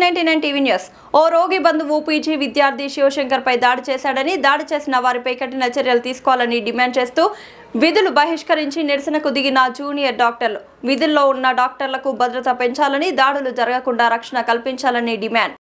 699 TV news. ఓ రోగి బంధువు PG విద్యార్థి శివశంకర్ పై దాడి చేశాడని, దాడి చేసిన వారిపై కఠిన చర్యలు తీసుకోవాలని డిమాండ్ చేస్తూ విధులు బహిష్కరించి నిరసనకు దిగిన జూనియర్ డాక్టర్లు. విధుల్లో ఉన్న డాక్టర్లకు భద్రత పెంచాలని, దాడులు జరగకుండా రక్షణ కల్పించాలని డిమాండ్.